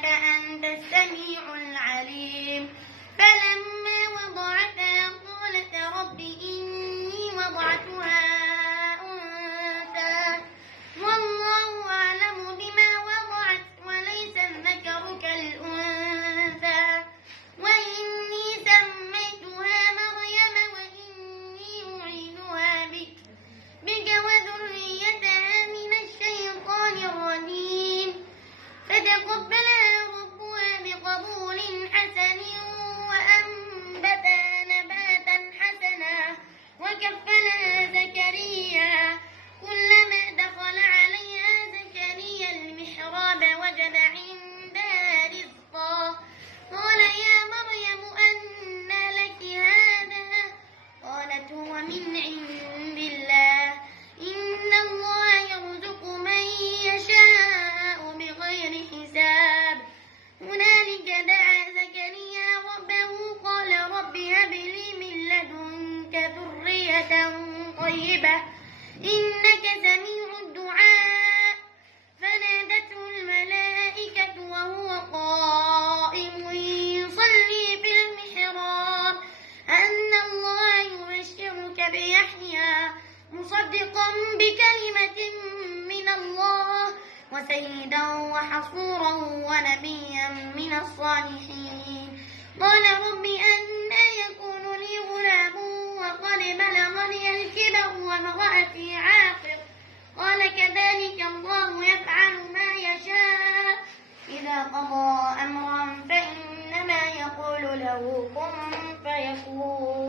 إنك أنت السميع العليم. فلما وضعتها قالت رب إني وضعتها أنثى والله أعلم بما وضعت وليس الذكر كالأنثى وإني سميتها مريم وإني أعيذها بك وذريتها من الشيطان الرجيم. فتقبلها ربها بقبول حسن وأنبتها نباتا حسنا وكفلها زكريا. كلما دخل عليها زكريا المحراب وجد عندها رزقا قال يا مريم أنى لك هذا قالت هو من عند الله إن الله يرزق من يشاء بغير حساب. هنالك دعا زكريا ربه قال رب هب لي من لدنك ذرية طيبة إنك سميع الدعاء. فنادته الملائكة وهو قائم يصلي في المحراب أن الله يبشرك بيحيى مصدقا بكلمة من الله وسيدا وحصورا ونبيا من الصالحين. قال رب أنى يكون لي غلام وقد بلغني الكبر وامرأتي عاقر قال كذلك الله يفعل ما يشاء إذا قضى أمرا فإنما يقول له كن فيكون.